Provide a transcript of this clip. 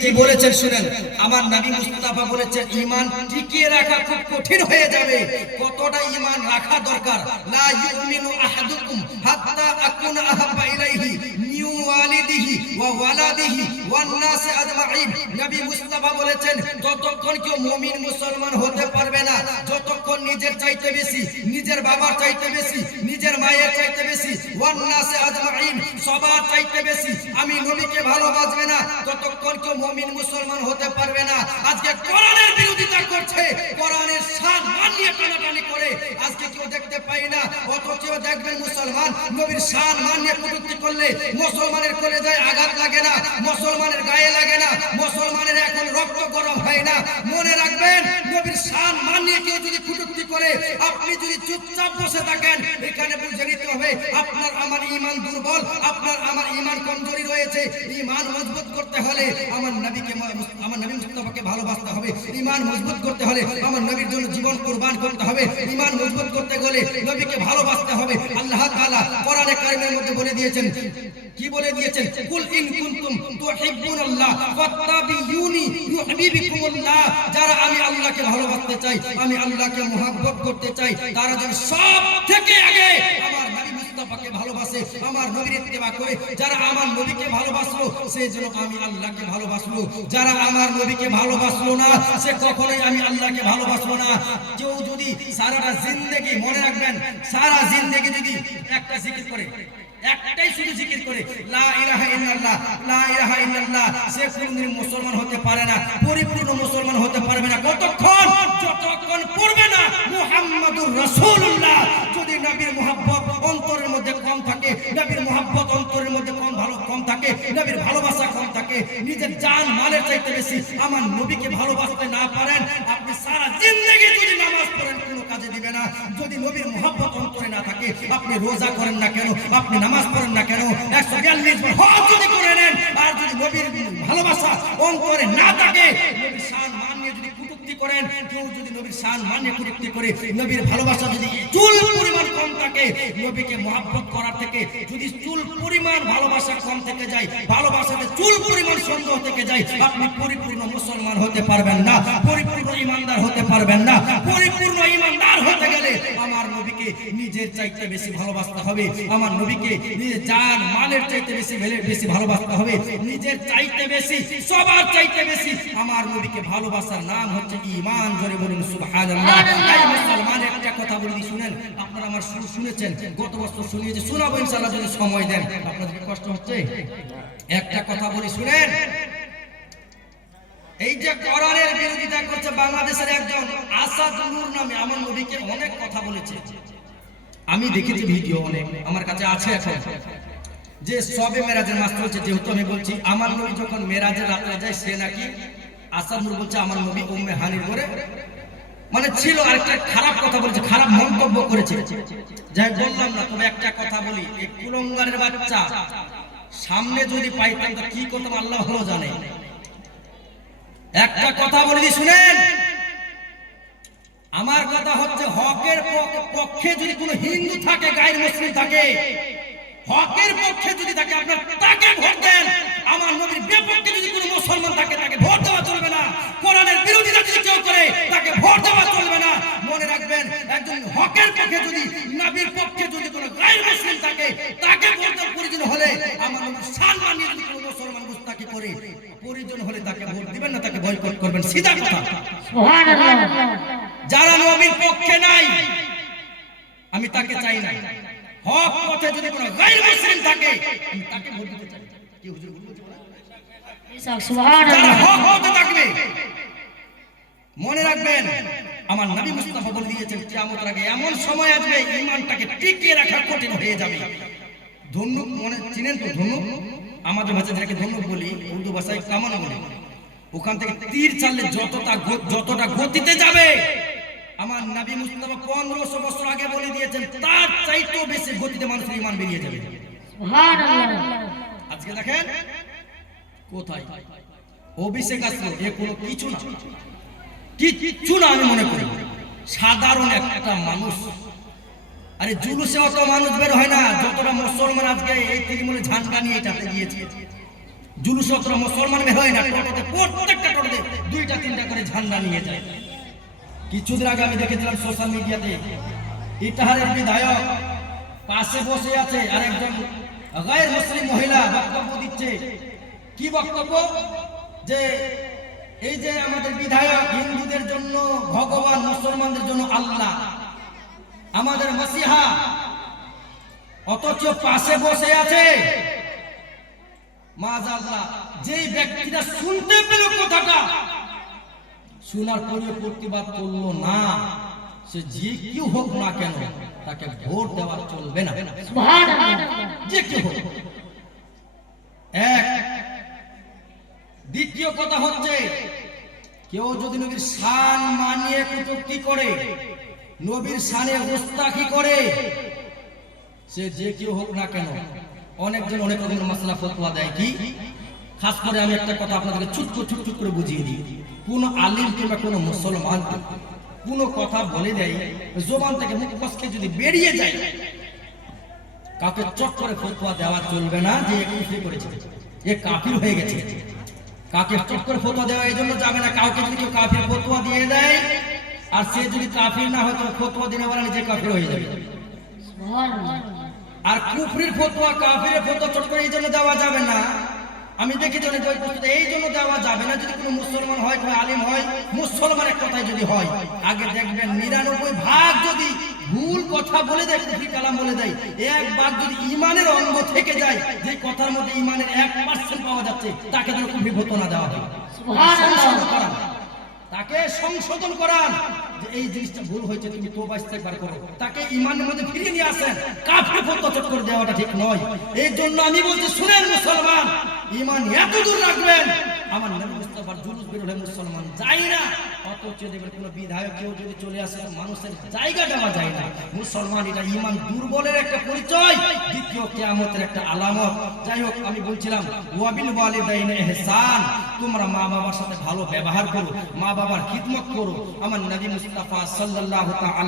কি বলেছেন শুনেন, আমার নবী মুস্তাফা বলেছেন ঈমান টিকিয়ে রাখা খুব কঠিন হয়ে যাবে। কতটা ঈমান রাখা দরকার? লা ইউমিনু আহাদুকুম হাত্তা আকুনা আহাব্বা ইলাইহি মিন ওয়ালিদিহি ওয়া ওয়ালাদিহি ওয়ান নাস আজমাইন। নবী মুস্তাফা বলেছেন ততক্ষণ কেউ মুমিন মুসলমান হতে পারবে না যতক্ষণ নিজের চাইতে বেশি, নিজের বাবার চাইতে বেশি, নিজের মায়ের চাইতে বেশি, ওয়ান নাস আজমাইন সবার চাইতে বেশি আমি নবীকে ভালোবাসবে না ততক্ষণ কেউ মুমিন মুসলমান হতে পারবে না। আজকে কোরআনের বিরোধিতা করছে, কোরআনের শান মান নিয়ে টানাটানি করে আজকে কেউ দেখতে পাই না। অথচ দেখবেন মুসলমান নবীর শান মান নিয়ে কটূক্তি করলে মুসলমানের কলেজায় আঘাত লাগে না, মুসলমানের গায়ে লাগে না, মুসলমানের এখন রক্ত গরম হয় না। মনে রাখবেন নবীর শান মান নিয়ে কেউ যদি কটূক্তি করে আপনি যদি চুপচাপ বসে থাকেন এখানে বুঝে নিতে হবে আপনার আমার ঈমান দুর্বল, আপনার আমার ঈমান কমজোরি রয়েছে। ঈমান মজবুত করতে হলে আমার নবীকে, আমার নবী মুস্তাফাকে ভালোবাসতে হবে। ঈমান মজবুত করতে হলে আমার নবীর জন্য জীবন কুরবান করতে হবে। ঈমান মজবুত করতে গেলে নবীকে ভালোবাসতে হবে। আল্লাহ তাআলা কোরআনে কারিমের মধ্যে বলে দিয়েছেন, কি বলে দিয়েছেন? কুল ইন কুনতুম তুহিব্বুনাল্লাহ ফাত্তাবিউনি ইউহিব্বুকুমুল্লাহ। যারা আমি আল্লাহকে ভালোবাসতে চাই, আমি আল্লাহকে মুহাব্বত করতে চাই, তারা যেন সব থেকে আগে আমার নবী মুস্তাফাকে ভালোবাসে, আমার নবীর ইত্তেবা করে। যারা আমার নবীকে ভালোবাসলো সেই জন্য আমি আল্লাহকে ভালোবাসলো। যারা আমার নবীকে ভালোবাসলো না সে কখনোই আমি আল্লাহকে ভালোবাসলো না। কেউ যদি সারাটা জিন্দেগি, মনে রাখবেন, সারা জিন্দেগি যদি একটা জিকির করে, একটাই শুধু জিকির করে লা ইলাহা ইল্লাল্লাহ, লা ইলাহা ইল্লাল্লাহ, সে কোনদিন মুসলমান হতে পারে না, পরিপূর্ণ মুসলমান হতে পারবে না কতক্ষণ যতক্ষণ পড়বে না মুহাম্মাদুর রাসূলুল্লাহ। যদি নবীর মুহাব্বত অন্তরের মধ্যে কম থাকে, নবীর মুহাব্বত অন্তরের মধ্যে কম থাকে, নবীর ভালোবাসা কম থাকে, নিজের জান মালের চাইতে বেশি আমার নবীকে ভালোবাসতে না পারেন, আপনি সারা জিন্দেগি যদি নামাজ পড়েন কোনো কাজে দিবে না। যদি নবীর মুহাব্বত অন্তরে না থাকে, আপনি রোজা করেন না কেন, আপনি নামাজ পড়েন না কেন, 142 বার হজ যদি করে নেন, আর যদি নবীর ভালোবাসা অন্তরে না থাকে, নবীর শান মান নিয়ে যদি কটূক্তি করেন, কেউ যদি নবীর শান মান নিয়ে কটূক্তি করে, নবীর ভালোবাসা যদি চুল পরিমাণ কম থাকে, নবীকে মুহাব্বত করার থেকে যদি চুল পরিমাণ ভালোবাসা কম থেকে যায়, ভালোবাসাতে চুল পরিমাণ সন্দেহ থেকে যায়, আপনি পরিপূর্ণ মুসলমান হতে পারবেন না, পরিপূর্ণ ঈমানদার হতে পারবেন না। পরিপূর্ণ ঈমানদার হতে গেলে আমার নবীকে নিজের চাইতে বেশি ভালোবাসতে হবে, আমার নবীকে নিজের জান মালের চাইতে বেশি ভালোবাসতে হবে, নিজের চাইতে বেশি, সবার চাইতে বেশি আমার নবীকে ভালোবাসার নাম হচ্ছে ঈমান। জোরে বলুন সুবহানাল্লাহ। এই মুসলমানের একটা কথা বলি শুনেন, আপনারা আমার শুনেছেন, গত বছর শুনিয়েছি, শোনাবো ইনশাআল্লাহ যদি সময় দেন। আপনাদের কষ্ট হচ্ছে? একটা কথা বলি শুনেন, এই যে কোরআনের বিরোধিতা করছে বাংলাদেশের একজন আসাদ নূর নামে, আমার নবীকে অনেক কথা বলেছে, আমি দেখেছি ভিডিও অনেক আমার কাছে আছে এখন, যে সবে মেরাজের মাস চলছে, যেহেতু আমি বলছি আমার নবী যখন মেরাজের রাতে যায়, সে নাকি আসাদ নূর বলছে আমার নবী উম্মে হানির করে মানে ছিল, আরেকটা খারাপ কথা বলেছে, খারাপ মন্তব্য করেছে, যাই বললাম না। তবে একটা কথা বলি, এই কুলঙ্গারের বাচ্চা সামনে যদি পাইতাম তো কি করতাম আল্লাহ ভালো জানে। একটা কথা বলি শুনেন, আমার কথা হচ্ছে হকের পক্ষে যদি কোনো হিন্দু থাকে, গায়ের মুসলিম থাকে, হকের পক্ষে যদি থাকে আপনার তাকে ভোট দেন। আমার নবীর বিপক্ষে যদি কোনো মুসলমান থাকে তাকে ভোট দেওয়া চলবে না। কোরআনের বিরোধিতা যদি কেউ করে তাকে ভোট দেওয়া চলবে না। মনে রাখবেন, একজন হকের পক্ষে যদি, নবীর পক্ষে যদি কোনো গায়ের মুসলিম থাকে তাকে ভোট দেওয়ার প্রয়োজন হলে, আমার নবীর শান মানিয়ে যদি কোনো মুসলমান গুস্তাখি করে প্রয়োজন হলে তাকে ভোট দিবেন না, তাকে বয়কট করবেন, সিধা কথা। সুবহানাল্লাহ। যারা নবীর পক্ষে নাই আমি তাকে চাই না, হক পথে যদি কোনো গায়ের মুসলিম থাকে আমি তাকে ভোট দিতে চাই। কি হুজুর বলতে পারে? সুবহানাল্লাহ। হক পথে থাকবে। মনে রাখবেন, আমার নবী মুস্তাফা বলে দিয়েছেন কিয়ামতের আগে এমন সময় আসবে ঈমানটাকে টিকিয়ে রাখা কঠিন হয়ে যাবে। ধনুক, মনে চিনেন তো ধনুক? আমাদের ভাষায় যেটাকে ধনুক বলি, উর্দু ভাষায় কামান বলে। ওখান থেকে তীর চাললে যতটা গতিতে যাবে, আমার নবী মুস্তাফা 1500 বছর আগে বলে দিয়েছেন তার চাইতেও বেশি গতিতে মানুষের ঈমান বেরিয়ে যাবে। সুবহানাল্লাহ। আজকে দেখেন কোথায় অভিষেক আসলো, এ কোনো কিছু না, কিচ্ছু না আমি মনে করি, সাধারণ একটা মানুষ। আরে জুলুসে অত মানুষ বের হয় না যতটা মুসলমান আজকে এই তৃণমূলে ঝান্ডা নিয়ে এটাতে গিয়েছে। জুলুসত্র মুসলমান বের হয় না, টোটোতে প্রত্যেকটা টোটোতে 2টা-3টা করে ঝান্ডা নিয়ে যায়। কিছুদিন আগে আমি দেখেছিলাম সোশ্যাল মিডিয়াতে ইটাহারের বিধায়ক পাশে বসে আছে আর একজন গায়ের মুসলিম মহিলা বক্তব্য দিচ্ছে। কি বক্তব্য? যে এই যে আমাদের বিধায়ক হিন্দুদের জন্য ভগবান, মুসলমানদের জন্য আল্লাহ, আমাদের মসিহা, অথচ পাশে বসে আছে মাযাল্লাহ যেই ব্যক্তিটা শুনতে পেল কথাটা, শোনার পরে প্রতিবাদ করলো না, সে যে কেউ হোক না কেন তাকে ভোট দেওয়া চলবে না। যে কেউ হোক। এক। দ্বিতীয় কথা হচ্ছে, কেউ যদি নবীর শান মানিয়ে কটূক্তি করে, নবীর শানে গোস্তাখি করে, সে যে কেউ হোক না কেন, অনেকজন অনেক রকমের মাসলা ফতোয়া দেয়। কি? খাস করে আমি একটা কথা আপনাদেরকে ছুট করে বুঝিয়ে দিই। কোন আলিম কিংবা কোন মুসলমান কোন কথা বলে দেয়, জবান থেকে মুখ ফসকে যদি বেরিয়ে যায়, কাউকে চট করে ফতোয়া দেওয়া চলবে না যে এ কুফরি করেছে, এ কাফির হয়ে গেছে। কাকে চট করে ফতোয়া দেওয়া এই জন্য যাবে না, কাউকে যদি কেউ কাফির ফতোয়া দিয়ে দেয় আর সে যদি কাফির না হয়, তো ফতোয়া দিনে বলা নিজে কাফির হয়ে যাবে। আর কুফরির ফতোয়া, কাফিরের ফতোয়া চট করে এই জন্য দেওয়া যাবে না। আমি দেখেছি অনেক বই পুস্তকে এই জন্য দেওয়া যাবে না, যদি কোনো মুসলমান হয়, কোনো আলিম হয়, মুসলমানের কথাই যদি হয়, আগে দেখবেন 99 যদি ভুল কথা বলে দেয়, কুফরি কালাম বলে দেয়, একবার যদি ইমানের অঙ্গ থেকে যায়, যে কথার মধ্যে ইমানের 1% পাওয়া যাচ্ছে, তাকে যেন কুফরি ফতোয়া না দেওয়া হয়। তাকে সংশোধন করান যে এই জিনিসটা ভুল হয়েছে, তুমি তওবা ইস্তেগফার করো, তাকে ঈমানের মধ্যে ফিরিয়ে নিয়ে আসেন। কাফির ফতোয়া চট করে দেওয়াটা ঠিক নয়। এই জন্য আমি বলছি, শুনেন মুসলমান, ঈমান এত দূর রাখবেন, আমার নবী মুস্তাফার জুলুস বের হলে মুসলমান যায় না। অথচ দেখবেন কোন বিধায়ক কেউ যদি চলে আসে, মানুষের জায়গা দেওয়া যায় না। মুসলমান, এটা ঈমান দুর্বলের একটা পরিচয়, দ্বিতীয় কিয়ামতের একটা আলামত। যাই হোক, আমি বলছিলাম ওয়াবিল ওয়ালিদাইনি ইহসান, তোমরা মা বাবার সাথে ভালো ব্যবহার করো, মা বাবার খিদমত করো। আমার নবী মুস্তাফা সাল্লাল্লাহু তাআলা